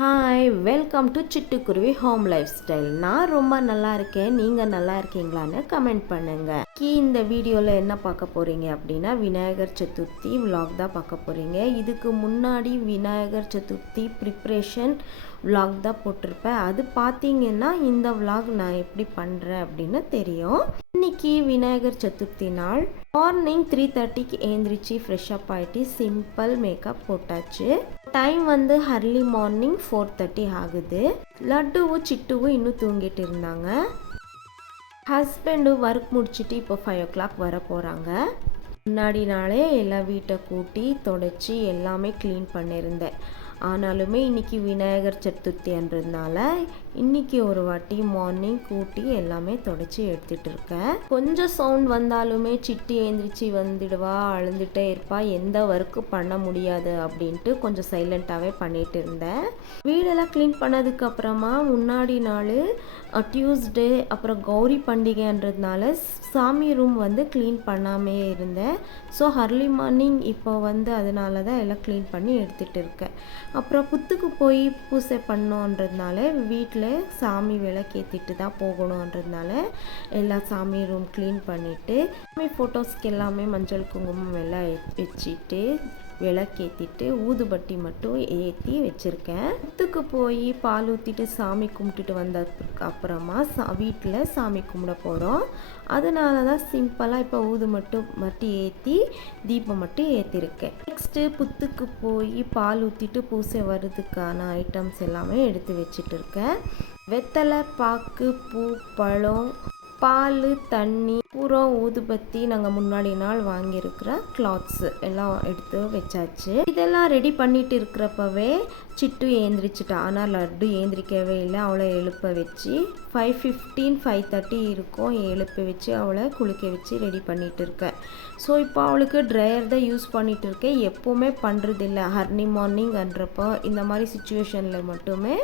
Hi, welcome to சிட்டுக்குருவி home life style. நான் ரொம்ப நல்லா இருக்கேன். நீங்கள் நல்லா இருக்கீங்களான்னு கமெண்ட் பண்ணுங்கள். இந்த வீடியோவில் என்ன பார்க்க போகிறீங்க அப்படின்னா, விநாயகர் சதுர்த்தி விலாக் தான் பார்க்க போகிறீங்க. இதுக்கு முன்னாடி விநாயகர் சதுர்த்தி ப்ரிப்ரேஷன் விலாக் தான் போட்டிருப்பேன். அது பார்த்தீங்கன்னா இந்த விலாக் நான் எப்படி பண்ணுறேன் அப்படின்னு தெரியும். இன்னைக்கு விநாயகர் சதுர்த்தி நாள் மார்னிங் 3:30க்கு எழுந்திரிச்சு ஃப்ரெஷ்அப் ஆகிட்டு சிம்பிள் மேக்கப் போட்டாச்சு. டைம் வந்து அர்லி மார்னிங் 4:30 ஆகுது. லட்டுவும் சிட்டுவும் இன்னும் தூங்கிட்டு இருந்தாங்க. ஹஸ்பண்டு ஒர்க் முடிச்சுட்டு இப்போ 5 o'clock வர போகிறாங்க. முன்னாடி நாளே எல்லா வீட்டை கூட்டி தொடச்சி எல்லாமே க்ளீன் பண்ணியிருந்தேன். ஆனாலுமே இன்றைக்கி விநாயகர் சதுர்த்தின்றதுனால இன்றைக்கி ஒரு வாட்டி மார்னிங் கூட்டி எல்லாமே தொடச்சி எடுத்துகிட்டு இருக்கேன். கொஞ்சம் சவுண்ட் வந்தாலுமே சிட்டி எழுந்திரிச்சு வந்துடுவா, அழுந்துகிட்டே இருப்பா, எந்த ஒர்க்கு பண்ண முடியாது அப்படின்ட்டு கொஞ்சம் சைலண்ட்டாகவே பண்ணிகிட்டு இருந்தேன். வீடெல்லாம் க்ளீன் பண்ணதுக்கப்புறமா முன்னாடி நாள் டியூஸ்டே அப்புறம் கௌரி பண்டிகைன்றதுனால சாமி ரூம் வந்து க்ளீன் பண்ணாமே இருந்தேன். ஸோ அர்லி மார்னிங் இப்போ வந்து அதனால தான் எல்லாம் க்ளீன் பண்ணி எடுத்துகிட்டு இருக்கேன். அப்புறம் புத்துக்கு போய் பூஜை பண்ணோன்றதுனால வீட்டில் சாமி விளக்கேற்றிட்டு தான் போகணுன்றதுனால எல்லா சாமி ரூம் க்ளீன் பண்ணிவிட்டு சாமி ஃபோட்டோஸ்க்கு எல்லாமே மஞ்சள் குங்குமம் எல்லாம் வச்சுட்டு விளக்கேற்றிட்டு ஊதுபட்டி மட்டும் ஏற்றி வச்சுருக்கேன். புத்துக்கு போய் பால் ஊற்றிட்டு சாமி கும்பிட்டுட்டு வந்ததுக்கு அப்புறமா வீட்டில் சாமி கும்பிட போகிறோம். அதனால தான் சிம்பிளாக இப்போ மட்டும் ஏற்றி தீபம் மட்டும் ஏற்றிருக்கேன். நெக்ஸ்ட்டு புத்துக்கு போய் பால் ஊற்றிட்டு பூசை வர்றதுக்கான ஐட்டம்ஸ் எல்லாமே எடுத்து வச்சுட்டு இருக்கேன். வெத்தலை, பாக்கு, பூ, பழம், பால், தண்ணி, பூரம், ஊதுபத்தி, நாங்கள் முன்னாடி நாள் வாங்கியிருக்கிற கிளாத்ஸு எல்லாம் எடுத்து வச்சாச்சு. இதெல்லாம் ரெடி பண்ணிட்டு இருக்கிறப்பவே சிட்டு ஏந்திரிச்சிட்டா. ஆனால் லட்டு ஏந்திரிக்கவே இல்லை. அவளை எழுப்ப வச்சு 5:15 5:30 இருக்கும். எழுப்ப வச்சு அவளை குளிக்க வச்சு ரெடி பண்ணிட்டு இருக்கேன். ஸோ இப்போ அவளுக்கு ட்ரையர் தான் யூஸ் பண்ணிகிட்டு இருக்கேன். எப்போவுமே பண்ணுறதில்ல. அர்லி மார்னிங்ன்றப்போ இந்த மாதிரி சுச்சுவேஷனில் மட்டுமே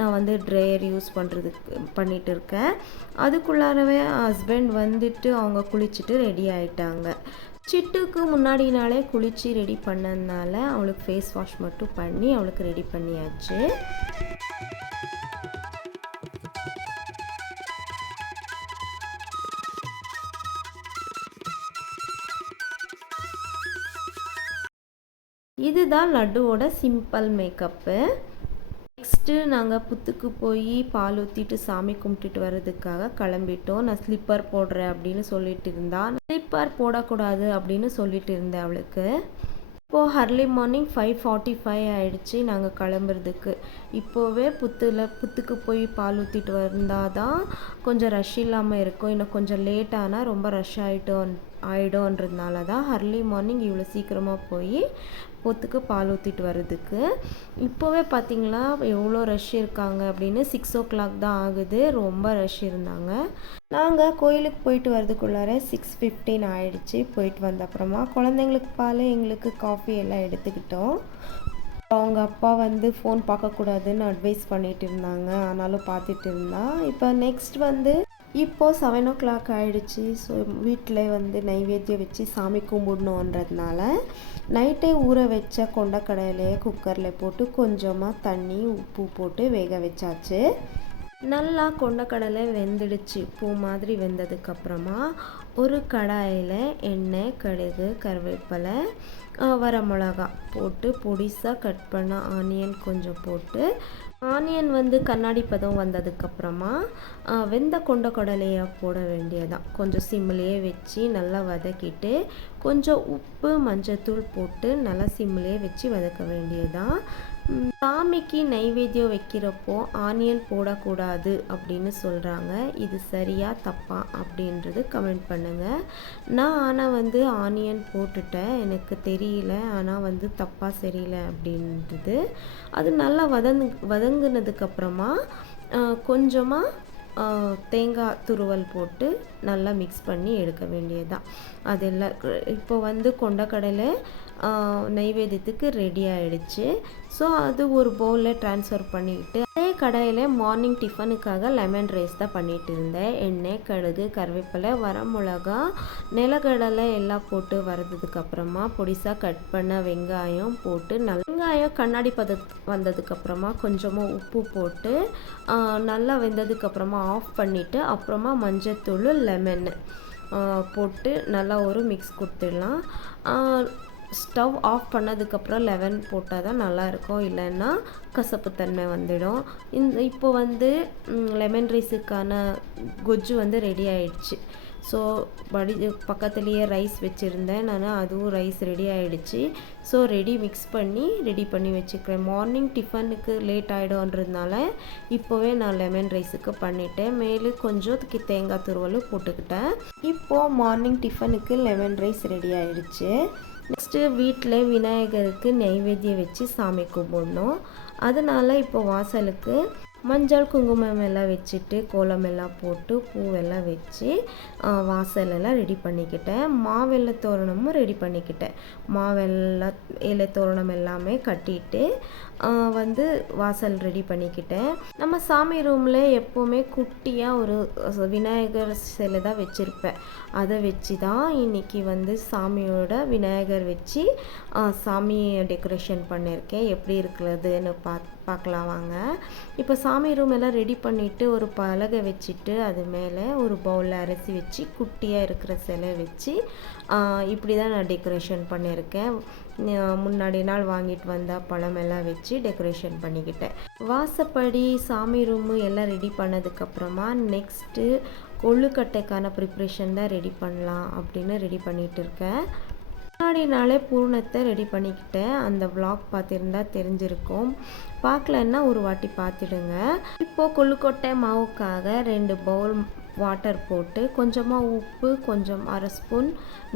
நான் வந்து ட்ரையர் யூஸ் பண்ணிகிட்டு இருக்கேன். அதுக்குள்ளாரவே ஹஸ்பண்ட் வந்துட்டு அவங்க குளிச்சுட்டு ரெடி ஆகிட்டாங்க. சிட்டுக்கு முன்னாடி நாளே குளித்து ரெடி பண்ணதுனால அவளுக்கு ஃபேஸ் வாஷ் மட்டும் பண்ணி அவளுக்கு ரெடி பண்ணியாச்சு. இதுதான் லட்டுவோட சிம்பிள் மேக்கப்பு. நெக்ஸ்ட்டு நாங்கள் புத்துக்கு போய் பால் ஊற்றிட்டு சாமி கும்பிட்டுட்டு வர்றதுக்காக கிளம்பிட்டோம். நான் ஸ்லிப்பர் போடுறேன் அப்படின்னு சொல்லிட்டு இருந்தான். ஸ்லிப்பர் போடக்கூடாது அப்படின்னு சொல்லிட்டு இருந்தேன் அவளுக்கு. இப்போது அர்லி மார்னிங் 5:45 ஆகிடுச்சு நாங்கள் கிளம்புறதுக்கு. இப்போவே புத்துக்கு போய் பால் ஊற்றிட்டு வந்தால் தான் கொஞ்சம் ரஷ் இல்லாமல் இருக்கும். இன்னும் கொஞ்சம் லேட் ஆனால் ரொம்ப ரஷ் ஆகிடும்ன்றதுனால தான் அர்லி மார்னிங் இவ்வளோ சீக்கிரமாக போய் புத்துக்கு பால் ஊற்றிட்டு வர்றதுக்கு. இப்போவே பார்த்திங்களா எவ்வளோ ரஷ் இருக்காங்க அப்படின்னு. 6 o'clock தான் ஆகுது. ரொம்ப ரஷ் இருந்தாங்க. நாங்கள் கோயிலுக்கு போயிட்டு வரதுக்குள்ளார 6:15 ஆகிடுச்சு. போயிட்டு வந்த அப்புறமா குழந்தைங்களுக்கு பால், எங்களுக்கு காஃபி எல்லாம் எடுத்துக்கிட்டோம். அவங்க அப்பா வந்து ஃபோன் பார்க்கக்கூடாதுன்னு அட்வைஸ் பண்ணிகிட்டு இருந்தாங்க. ஆனாலும் பார்த்துட்டு இருந்தா. இப்போ நெக்ஸ்ட் வந்து இப்போது 7 o'clock ஆகிடுச்சு. ஸோ வீட்டில் வந்து நைவேத்தியம் வச்சு சாமி கும்பிடணுன்றதுனால நைட்டே ஊற வச்ச கொண்டக்கடலையை குக்கரில் போட்டு கொஞ்சமாக தண்ணி, உப்பு போட்டு வேக வச்சாச்சு. நல்லா கொண்டக்கடலை வெந்துடுச்சு. பூ மாதிரி வெந்ததுக்கப்புறமா ஒரு கடாயில் எண்ணெய், கடுகு, கருவேப்பிலை, வரமிளகா போட்டு பொடிசாக கட் பண்ண ஆனியன் கொஞ்சம் போட்டு, ஆனியன் வந்து கண்ணாடி பதம் வந்ததுக்கப்புறமா வெந்த கொண்டக்கடலையை போட வேண்டியதான். கொஞ்சம் சிம்மிலேயே வச்சு நல்லா வதக்கிட்டு கொஞ்சம் உப்பு, மஞ்சத்தூள் போட்டு நல்லா சிம்மிலேயே வச்சு வதக்க வேண்டியதான். சாமிக்கு நைவேத்தியம் வைக்கிறப்போ ஆனியன் போடக்கூடாது அப்படின்னு சொல்கிறாங்க. இது சரியா தப்பா அப்படின்றது கமெண்ட் பண்ணுங்கள். நான் ஆனால் வந்து ஆனியன் போட்டுட்டேன். எனக்கு தெரியல, ஆனால் வந்து தப்பாக சரியில்லை அப்படின்றது. அது நல்லா வதங்குனதுக்கப்புறமா கொஞ்சமாக தேங்காய் துருவல் போட்டு நல்லா மிக்ஸ் பண்ணி எடுக்க வேண்டியதுதான். அதெல்லாம் இப்போ வந்து கொண்டக்கடலை நைவேத்தியத்துக்கு ரெடி ஆகிடுச்சு. ஸோ அது ஒரு பவுலில் ட்ரான்ஸ்ஃபர் பண்ணிக்கிட்டு அதே கடாயில் மார்னிங் டிஃபனுக்காக லெமன் ரைஸ் தான் பண்ணிகிட்டு இருந்தேன். எண்ணெய், கடுகு, கருவேப்பிலை, வரமிளகா, நிலக்கடலை எல்லாம் போட்டு வறுத்ததுக்கப்புறமா பொடிசாக கட் பண்ண வெங்காயம் போட்டு வெங்காயம் கண்ணாடி வந்ததுக்கப்புறமா கொஞ்சமாக உப்பு போட்டு நல்லா வெந்ததுக்கப்புறமா ஆஃப் பண்ணிவிட்டு அப்புறமா மஞ்சத்தூள், லெமன் போட்டு நல்லா ஒரு மிக்ஸ் கொடுத்துடலாம். ஸ்டவ் ஆஃப் பண்ணதுக்கப்புறம் லெமன் போட்டால் தான் நல்லாயிருக்கும், இல்லைன்னா கசப்புத்தன்மை வந்துடும். இப்போ வந்து லெமன் ரைஸுக்கான கொஜ்ஜு வந்து ரெடி ஆகிடுச்சு. ஸோ பக்கத்துலேயே ரைஸ் வச்சுருந்தேன் நான், அதுவும் ரைஸ் ரெடி ஆகிடுச்சு. ஸோ ரெடி பண்ணி வச்சுக்கிறேன். மார்னிங் டிஃபனுக்கு லேட் ஆகிடும்ன்றதுனால இப்போவே நான் லெமன் ரைஸுக்கு பண்ணிட்டேன். மேலே கொஞ்சம் தேங்காய் துருவல் போட்டுக்கிட்டேன். இப்போது மார்னிங் டிஃபனுக்கு லெமன் ரைஸ் ரெடி ஆகிடுச்சு. நெக்ஸ்ட்டு வீட்டில் விநாயகருக்கு நைவேத்தியம் வச்சு சாமி கும்பிடணும். அதனால் இப்போ வாசலுக்கு மஞ்சள், குங்குமம் எல்லாம் வச்சுட்டு கோலம் எல்லாம் போட்டு பூவெல்லாம் வச்சு வாசலெல்லாம் ரெடி பண்ணிக்கிட்டேன். மாவெல்ல தோரணமும் ரெடி பண்ணிக்கிட்டேன். இலை தோரணம் எல்லாமே கட்டிட்டு வந்து வாசல் ரெடி பண்ணிக்கிட்டேன். நம்ம சாமி ரூமில் எப்போவுமே குட்டியாக ஒரு விநாயகர் சிலை தான் வச்சுருப்பேன். அதை வச்சு தான் இன்றைக்கி வந்து சாமியோட விநாயகர் வச்சு சாமியை டெக்கரேஷன் பண்ணியிருக்கேன். எப்படி இருக்கிறதுன்னு பார்க்கலாம் வாங்க. இப்போ சாமி ரூம் எல்லாம் ரெடி பண்ணிவிட்டு ஒரு பலகை வச்சுட்டு அது மேலே ஒரு பவுலில் அரிசி வச்சு குட்டியாக இருக்கிற சிலை வச்சு இப்படி தான் நான் டெக்கரேஷன் பண்ணியிருக்கேன். முன்னாடி நாள் வாங்கிட்டு வந்தால் பழமெல்லாம் வச்சு டெக்கரேஷன் பண்ணிக்கிட்டேன். வாசப்படி, சாமி ரூமு எல்லாம் ரெடி பண்ணதுக்கப்புறமா நெக்ஸ்ட்டு கொழுக்கட்டைக்கான ப்ரிப்ரேஷன் தான் ரெடி பண்ணலாம் அப்படின்னு ரெடி பண்ணிகிட்டு இருக்கேன். முன்னாடி நாளே பூர்ணத்தை ரெடி பண்ணிக்கிட்டேன். அந்த vlog பார்த்துருந்தா தெரிஞ்சிருக்கும். பார்க்கலன்னா ஒரு வாட்டி பார்த்துடுங்க. இப்போது கொழுக்கட்டை மாவுக்காக 2 பவுல் வாட்டர் போட்டு கொஞ்சமாக உப்பு, கொஞ்சம் 1/2 ஸ்பூன்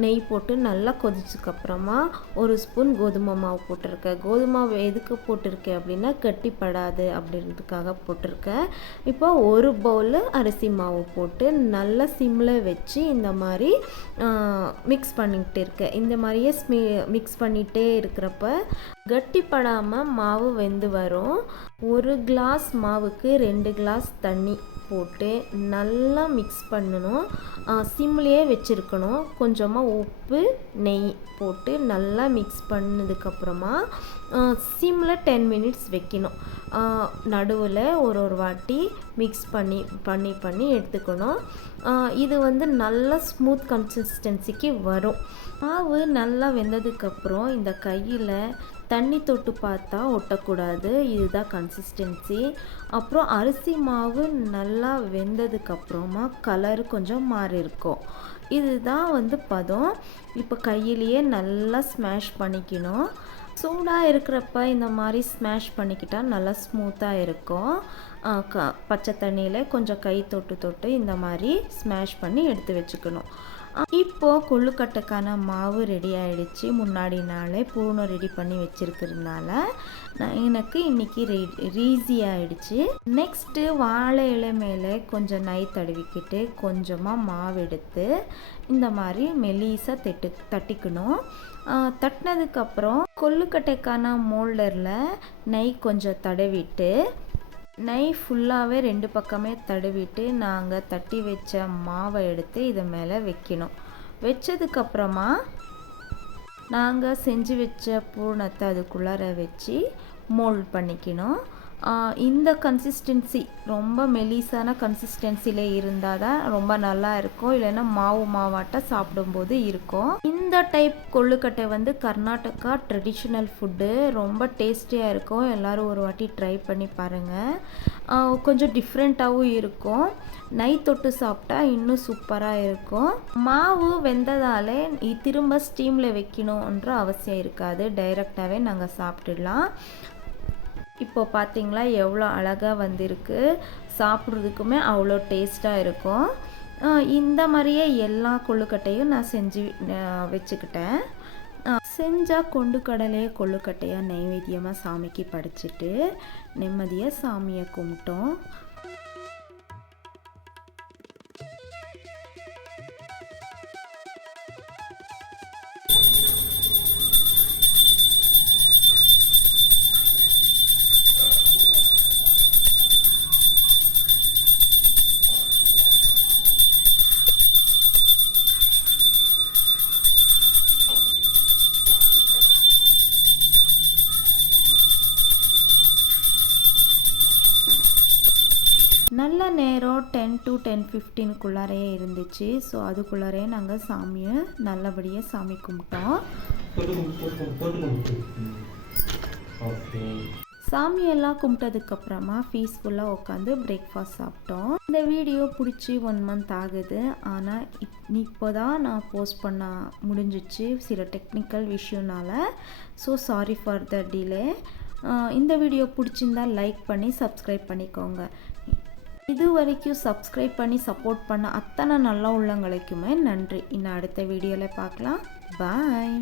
நெய் போட்டு நல்லா கொதிச்சதுக்கப்புறமா 1 ஸ்பூன் கோதுமை மாவு போட்டிருக்கேன். கோதுமை மாவு எதுக்கு போட்டிருக்கேன் அப்படின்னா கட்டிப்படாது அப்படின்றதுக்காக போட்டிருக்கேன். இப்போ 1 பவுல் அரிசி மாவு போட்டு நல்லா சிம்மில் வச்சு இந்த மாதிரி மிக்ஸ் பண்ணிக்கிட்டு இருக்கேன். இந்த மாதிரியே மிக்ஸ் பண்ணிகிட்டே இருக்கிறப்ப கட்டிப்படாமல் மாவு வெந்து வரும். 1 கிளாஸ் மாவுக்கு 2 கிளாஸ் தண்ணி போட்டு நல்லா மிக்ஸ் பண்ணணும். சிம்லேயே வச்சுருக்கணும். கொஞ்சமாக உப்பு, நெய் போட்டு நல்லா மிக்ஸ் பண்ணதுக்கப்புறமா சிம்மில் 10 மினிட்ஸ் வைக்கணும். நடுவில் ஒரு வாட்டி மிக்ஸ் பண்ணி எடுத்துக்கணும். இது வந்து நல்லா ஸ்மூத் கன்சிஸ்டன்சிக்கு வரும். மாவு நல்லா வெந்ததுக்கப்புறம் இந்த கையில் தண்ணி தொட்டு பார்த்தா ஒட்டக்கூடாது, இதுதான் கன்சிஸ்டன்சி. அப்புறம் அரிசி மாவு நல்லா வெந்ததுக்கப்புறமா கலர் கொஞ்சம் மாறி இருக்கும். இதுதான் வந்து பதம். இப்போ கையிலேயே நல்லா ஸ்மாஷ் பண்ணிக்கணும். சூடாக இருக்கிறப்ப இந்த மாதிரி ஸ்மாஷ் பண்ணிக்கிட்டால் நல்லா ஸ்மூத்தாக இருக்கும். பச்சை தண்ணியில் கொஞ்சம் கை தொட்டு இந்த மாதிரி ஸ்மாஷ் பண்ணி எடுத்து வச்சுக்கணும். இப்போது கொழுக்கட்டைக்கான மாவு ரெடி ஆகிடுச்சு. முன்னாடி நாளே பூர்ணம் ரெடி பண்ணி வச்சுருக்கிறதுனால எனக்கு இன்றைக்கி ஈஸி ஆகிடுச்சு. நெக்ஸ்ட்டு வாழை இலை மேலே கொஞ்சம் நெய் தடவிக்கிட்டு கொஞ்சமாக மாவு எடுத்து இந்த மாதிரி மெலிசாக தட்டிக்கணும். தட்டினதுக்கப்புறம் கொழுக்கட்டைக்கான மோல்டரில் நெய் கொஞ்சம் தடவிட்டு நெய் ஃபுல்லாகவே 2 பக்கமே தடவிட்டு நாங்கள் தட்டி வச்ச மாவை எடுத்து இது மேலே வைக்கணும். வச்சதுக்கப்புறமா நாங்கள் செஞ்சு வச்ச பூர்ணத்தை அதுக்குள்ளார வச்சு மோல்ட் பண்ணிக்கணும். இந்த கன்சிஸ்டன்சி ரொம்ப மெலிசான கன்சிஸ்டன்சியில் இருந்தால் தான் ரொம்ப நல்லா இருக்கும், இல்லைன்னா மாவாட்ட சாப்பிடும்போது இருக்கும். இந்த டைப் கொழுக்கட்டை வந்து கர்நாடகா ட்ரெடிஷ்னல் ஃபுட்டு, ரொம்ப டேஸ்டியாக இருக்கும். எல்லோரும் ஒரு வாட்டி ட்ரை பண்ணி பாருங்கள். கொஞ்சம் டிஃப்ரெண்ட்டாகவும் இருக்கும். நெய் தொட்டு சாப்பிட்டா இன்னும் சூப்பராக இருக்கும். மாவு வெந்ததாலே திரும்ப ஸ்டீமில் வைக்கணுன்ற அவசியம் இருக்காது, டைரெக்டாகவே நாங்கள் சாப்பிட்டுடலாம். இப்போ பார்த்தீங்களா எவ்வளோ அழகாக வந்திருக்கு. சாப்பிட்றதுக்குமே அவ்வளோ டேஸ்ட்டாக இருக்கும். இந்த மாதிரியே எல்லா கொழுக்கட்டையும் நான் செஞ்சு வச்சுக்கிட்டேன். செஞ்சால் கொண்டு கடலையே கொழுக்கட்டையாக நைவேத்தியமாக சாமிக்கு படைச்சிட்டு நிம்மதியாக சாமியை கும்பிட்டோம். நல்ல நேரம் 10 to 10:15 இருந்துச்சு. ஸோ அதுக்குள்ளாரே நாங்கள் சாமியை நல்லபடியாக சாமி கும்பிட்டோம். சாமியெல்லாம் கும்பிட்டதுக்கப்புறமா பீஸ்ஃபுல்லாக உட்காந்து பிரேக்ஃபாஸ்ட் சாப்பிட்டோம். இந்த வீடியோ பிடிச்சி 1 month ஆகுது. ஆனால் இப்போ தான் நான் போஸ்ட் பண்ண முடிஞ்சிச்சு சில டெக்னிக்கல் இஷ்யூனால. So sorry for the delay. இந்த வீடியோ பிடிச்சிருந்தா லைக் பண்ணி சப்ஸ்கிரைப் பண்ணிக்கோங்க. இது வரைக்கும் சப்ஸ்கிரைப் பண்ணி சப்போர்ட் பண்ண அத்தனை நல்ல உள்ளங்களுக்குமே நன்றி. இன்னும் அடுத்த வீடியோவில் பார்க்கலாம். பாய்.